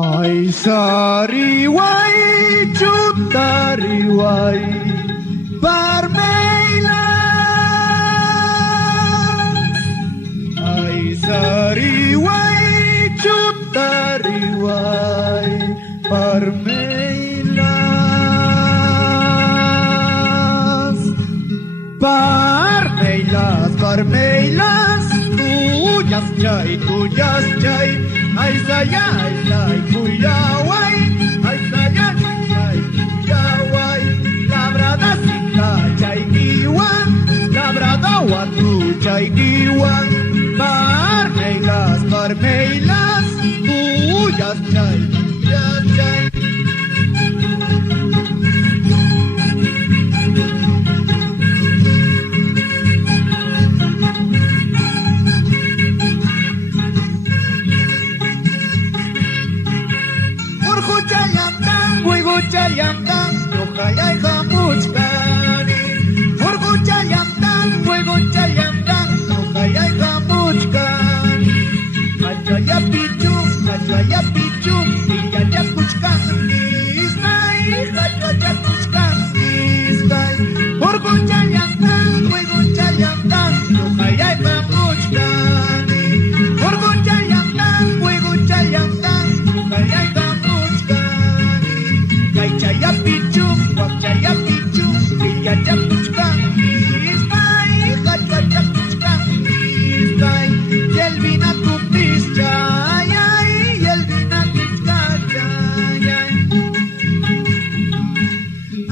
Ay, sariway, chutariway, parmeila. Ay, sariway, chutariway, parmeilas. Parmeilas, parmeilas, tuyas chay, ay say, kuyaway, ay say, kuyaway, labrada sita chay kiwan, labrada watu chay kiwan, parmeilas, parmeilas, tuyas chay. Chayamdan, yojayay jamuchkani. Urgu chayamdan, fuego chayamdan, yojayay jamuchkani. Achaya pichu, pillaya puchkan isnay, achaya puchkan isnay. Urgu chayamdan, fuego chayamdan, yojayay jamuchkani. Urgu chayamdan, fuego chayamdan, yojayay jamuchkani. Chaya pichu, pillaya puchkan isnay, achaya puchkan isnay. Yelvina tupis chayay, yelvina tichkachayay.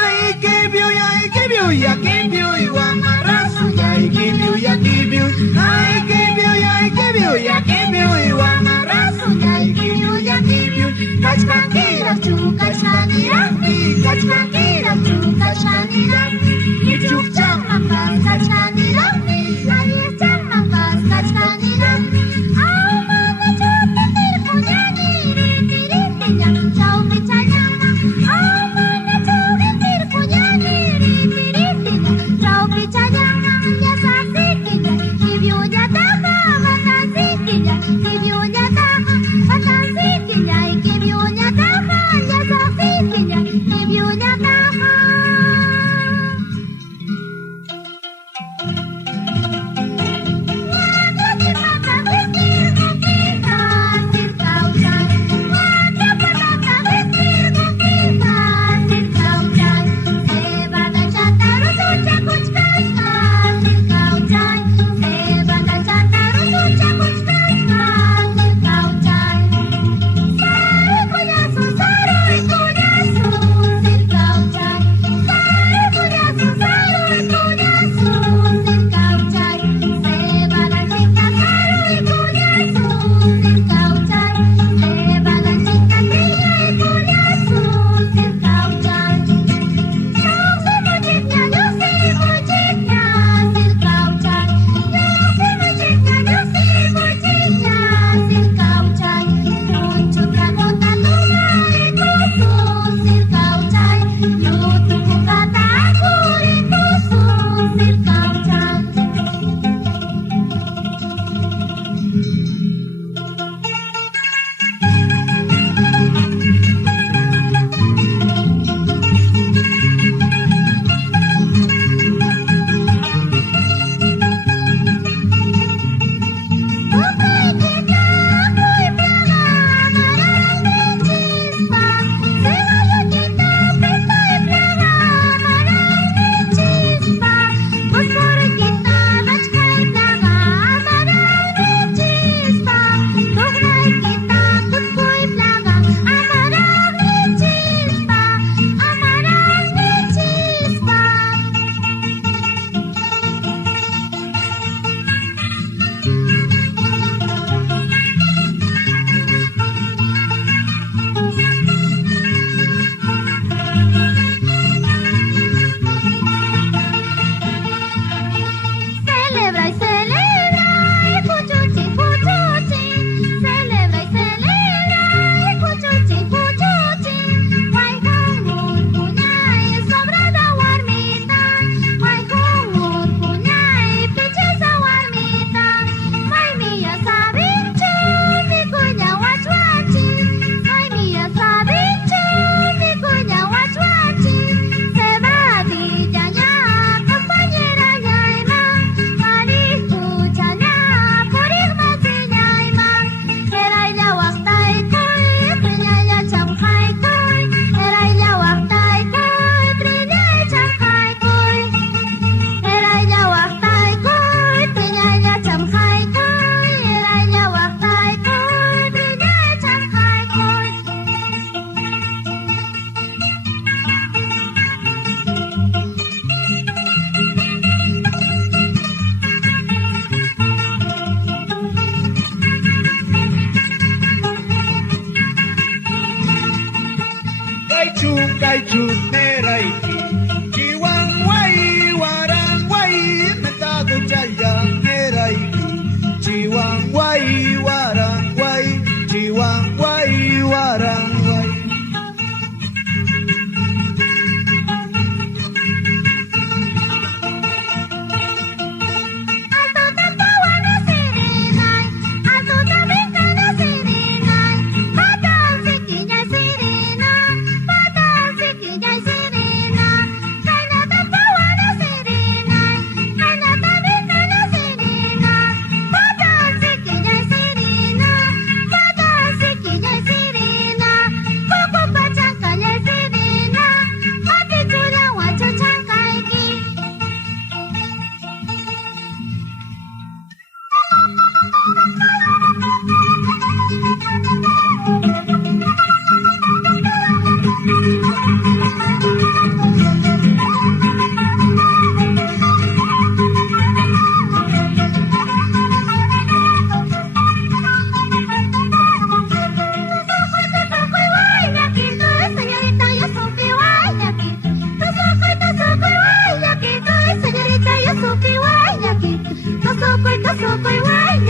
Ay, que vio, ya que vio, y guamarazo, ay, que vio, ya que vio. Ay, que vio, ya que vio, y guamarazo, ay, que vio, ya que vio. Kachkakira, chukachkanira, kachkakira, chukachkanira. Y chukchamangas, kachkanira, ay, chamangas, kachkanira. Ay, mana chupi tirpuñani, ritiripiña, chau pichayama. Ay, mana chupi tirpuñani, ritiripiña, chau pichayama. Ya sasikiña, kibyu ya taja, batasikiña, kibyu ya taja, batasikiña, y kibyu ya taja, ya sasikiña, kibyu ya taja. Bye. nerai chut nerai ki chihuahua guaranguay mentado chaya nerai ki chihuahua guaranguay chihuahua guaranguay. Soy